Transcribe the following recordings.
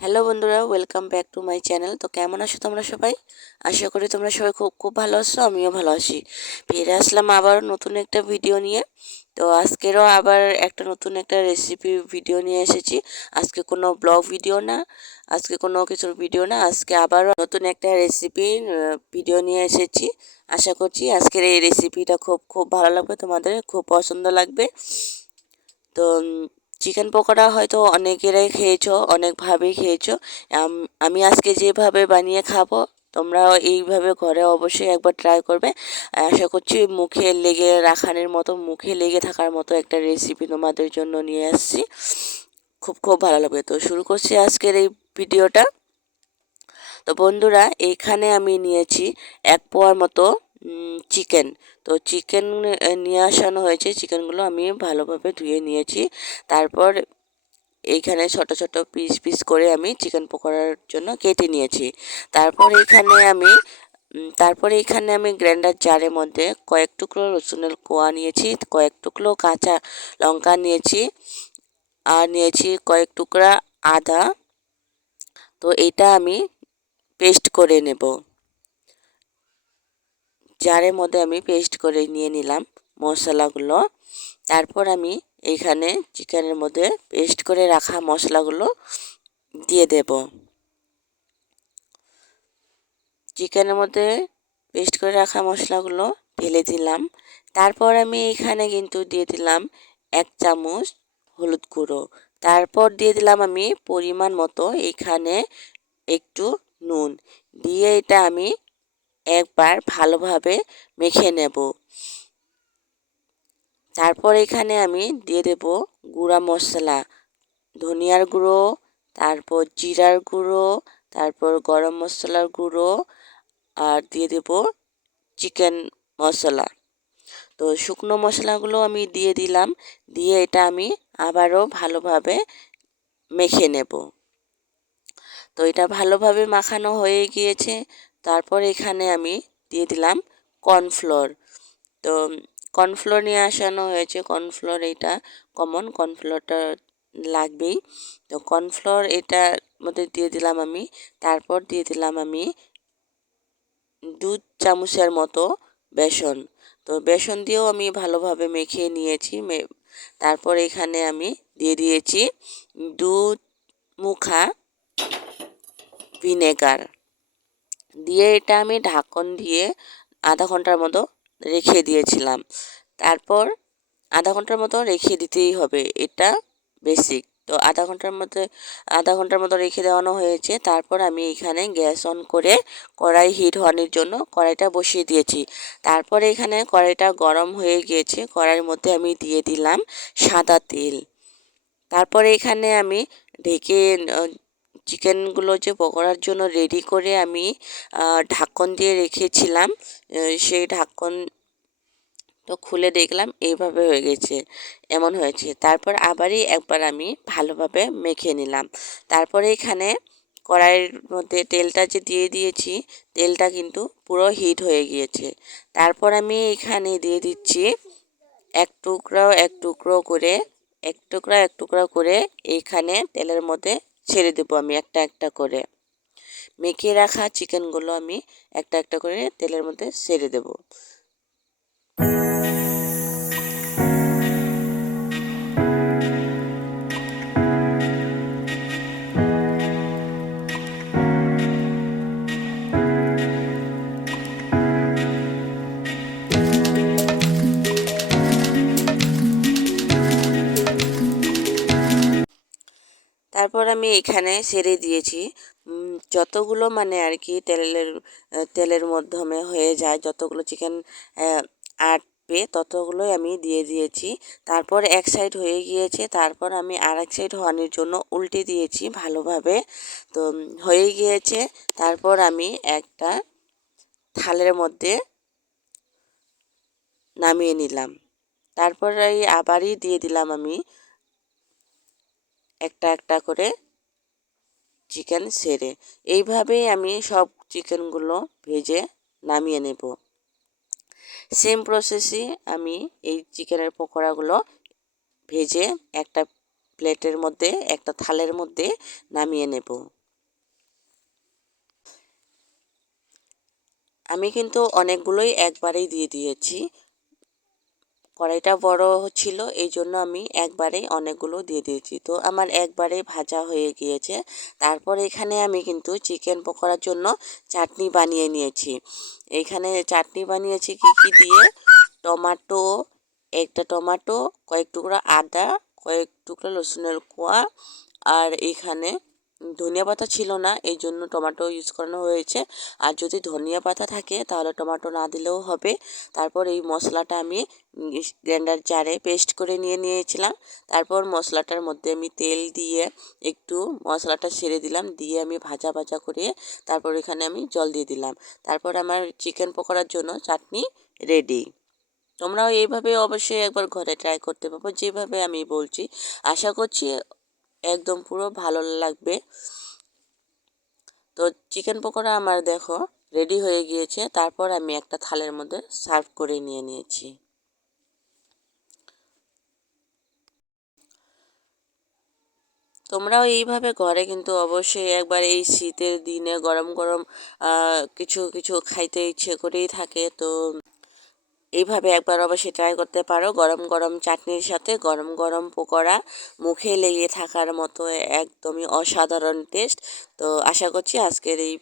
Hello বন্ধুরা welcome back to my channel তো কেমন আছো তোমরা সবাই? আশা করি তোমরা সবাই খুব খুব ভালো আছো, আমিও ভালো আছি। ফিরে আসলাম আবার নতুন একটা ভিডিও নিয়ে। তো আজকেরও আবার একটা নতুন একটা রেসিপি ভিডিও নিয়ে এসেছি। আজকে কোনো ব্লগ ভিডিও না, আজকে কোনো কিছুর ভিডিও না, আজকে আবারও নতুন একটা রেসিপি ভিডিও নিয়ে এসেছি। আশা করছি আজকের এই রেসিপিটা খুব খুব ভালো লাগবে, তোমাদের খুব পছন্দ লাগবে। তো চিকেন পকোড়া হয়তো অনেকেরাই খেয়েছো, অনেকভাবেই খেয়েছো। আমি আজকে যেভাবে বানিয়ে খাব, তোমরাও এইভাবে ঘরে অবশ্যই একবার ট্রাই করবে। আশা করছি মুখে লেগে রাখানের মতো, মুখে লেগে থাকার মতো একটা রেসিপি তোমাদের জন্য নিয়ে আসছি। খুব খুব ভালো লাগবে। তো শুরু করছি আজকের এই ভিডিওটা তো বন্ধুরা এইখানে আমি নিয়েছি এক পোয়ার মতো চিকেন তো চিকেন নিয়ে আসানো হয়েছে। চিকেনগুলো আমি ভালোভাবে ধুয়ে নিয়েছি। তারপর এইখানে ছোট ছোট পিস পিস করে আমি চিকেন পকোড়ার জন্য কেটে নিয়েছি। তারপর এইখানে আমি তারপরে এখানে আমি গ্রাইন্ডার জারের মধ্যে কয়েক টুকরো রসুনের কোয়া নিয়েছি, কয়েক টুকরো কাঁচা লঙ্কা নিয়েছি, আর নিয়েছি কয়েক টুকরা আদা। তো এটা আমি পেস্ট করে নেব। জারের মধ্যে আমি পেস্ট করে নিয়ে নিলাম মশলাগুলো। তারপর আমি এইখানে চিকেনের মধ্যে পেস্ট করে রাখা মশলাগুলো দিয়ে দেব। চিকেনের মধ্যে পেস্ট করে রাখা মশলাগুলো ঢেলে দিলাম। তারপর আমি এখানে কিন্তু দিয়ে দিলাম এক চামচ হলুদ গুঁড়ো। তারপর দিয়ে দিলাম আমি পরিমাণ মতো এখানে একটু নুন। দিয়ে এটা আমি একবার ভালোভাবে মেখে নেব। তারপর এখানে আমি দিয়ে দেব গুঁড়া মশলা, ধনিয়ার গুঁড়ো, তারপর জিরার গুঁড়ো, তারপর গরম মশলার গুঁড়ো আর দিয়ে দেব চিকেন মশলা। তো শুকনো মশলাগুলো আমি দিয়ে দিলাম, দিয়ে এটা আমি আবারও ভালোভাবে মেখে নেব। তো এটা ভালোভাবে মাখানো হয়ে গিয়েছে তারপর এখানে আমি দিয়ে দিলাম কর্নফ্লোর। তো, কর্নফ্লোর নিয়ে আসানো হয়েছে। কর্নফ্লোর এটা কমন কর্নফ্লোরটা লাগবেই। তো কর্নফ্লোর এটার মধ্যে দিয়ে দিলাম আমি। তারপর দিয়ে দিলাম আমি দু চামচের মতো বেসন। তো বেসন দিয়েও আমি ভালোভাবে মেখে নিয়েছি। তারপর এখানে আমি দিয়ে দিয়েছি দু মুখা ভিনেগার। দিয়ে এটা আমি ঢাকন দিয়ে আধা ঘণ্টার মতো রেখে দিয়েছিলাম। তারপর আধা ঘণ্টার মতো রেখে দিতেই হবে, এটা বেসিক তো আধা ঘণ্টার মধ্যে, আধা ঘণ্টার মতো রেখে দেওয়ানো হয়েছে। তারপর আমি এখানে গ্যাস অন করে কড়াই হিট হওয়ার জন্য কড়াইটা বসিয়ে দিয়েছি। তারপর এখানে কড়াইটা গরম হয়ে গিয়েছে, কড়াইয়ের মধ্যে আমি দিয়ে দিলাম সাদা তেল। তারপরে এখানে আমি ঢেকে চিকেনগুলো যে পকোড়ার জন্য রেডি করে আমি ঢাকন দিয়ে রেখেছিলাম সেই ঢাকন তো খুলে দেখলাম, এইভাবে হয়ে গেছে, এমন হয়েছে। তারপর আবারই একবার আমি ভালোভাবে মেখে নিলাম। তারপরে এখানে কড়াইয়ের মধ্যে তেলটা যে দিয়ে দিয়েছি, তেলটা কিন্তু পুরো হিট হয়ে গিয়েছে। তারপর আমি এখানে দিয়ে দিচ্ছি এক টুকরো এক টুকরো করে, এক টুকরা এক টুকরা করে এইখানে তেলের মধ্যে ছেড়ে দেবো আমি একটা একটা করে। মেখে রাখা চিকেনগুলো আমি একটা একটা করে তেলের মধ্যে ছেড়ে দেবো। তারপর আমি এখানে সেরে দিয়েছি। যতগুলো মানে আর কি তেলের তেলের মাধ্যমে হয়ে যায়, যতগুলো চিকেন আটবে, ততগুলোই আমি দিয়ে দিয়েছি। তারপর এক সাইড হয়ে গিয়েছে, তারপর আমি আর এক সাইড হওয়ানোর জন্য উল্টে দিয়েছি ভালোভাবে। তো হয়ে গিয়েছে। তারপর আমি একটা থালের মধ্যে নামিয়ে নিলাম। তারপর আবারই দিয়ে দিলাম আমি একটা একটা করে চিকেন সেরে এইভাবেই আমি সব চিকেনগুলো ভেজে নামিয়ে নেব। সেম প্রসেসই আমি এই চিকেনের পকোড়াগুলো ভেজে একটা প্লেটের মধ্যে, একটা থালের মধ্যে নামিয়ে নেব। আমি কিন্তু অনেকগুলোই একবারেই দিয়ে দিয়েছি। কড়াইটা বড় ছিল এই জন্য আমি একবারেই অনেকগুলো দিয়ে দিয়েছি। তো আমার একবারেই ভাজা হয়ে গিয়েছে। তারপর এখানে আমি কিন্তু চিকেন পকোড়ার জন্য চাটনি বানিয়ে নিয়েছি। এইখানে চাটনি বানিয়েছি কি কি দিয়ে? টমাটো, একটা টমাটো, কয়েক টুকরা আদা, কয়েক টুকরা রসুনের কোয়া, আর এখানে ধনিয়া পাতা ছিল না এই জন্য টমেটো ইউজ করানো হয়েছে। আর যদি ধনিয়া পাতা থাকে, তাহলে টমেটো না দিলেও হবে। তারপর এই মশলাটা আমি গ্রাইন্ডার জারে পেস্ট করে নিয়ে নিয়েছিলাম। তারপর মশলাটার মধ্যে আমি তেল দিয়ে একটু মশলাটা ছেড়ে দিলাম, দিয়ে আমি ভাজা ভাজা করে তারপর এখানে আমি জল দিয়ে দিলাম। তারপর আমার চিকেন পকোড়ার জন্য চাটনি রেডি তোমরাও এইভাবে অবশ্যই একবার ঘরে ট্রাই করতে পারব যেভাবে আমি বলছি। আশা করছি একদম পুরো ভালো লাগবে। তো চিকেন পকোড়া আমার দেখো রেডি হয়ে গিয়েছে। তারপর আমি একটা থালের মধ্যে সার্ভ করে নিয়ে নিয়েছি। তোমরাও এইভাবে ঘরে কিন্তু অবশ্যই একবার এই শীতের দিনে গরম গরম কিছু কিছু খাইতে ইচ্ছে করেই থাকে। তো এইভাবে একবার অবশ্যই ট্রাই করতে পারো। গরম গরম চাটনির সাথে গরম গরম পকোড়া মুখে লেগে থাকার মতো একদমই অসাধারণ টেস্ট তো আশা করছি আজকের এই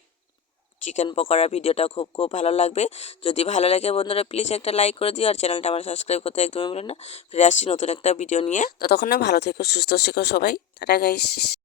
চিকেন পকোড়া ভিডিওটা খুব খুব ভালো লাগবে। যদি ভালো লাগে বন্ধুরা প্লিজ একটা লাইক করে দিও আর চ্যানেলটা আমার সাবস্ক্রাইব করতে একদমই ভুলো না। ফিরে আসছি নতুন একটা ভিডিও নিয়ে। ততক্ষণে ভালো থেকো, সুস্থ থেকো সবাই। Tata guys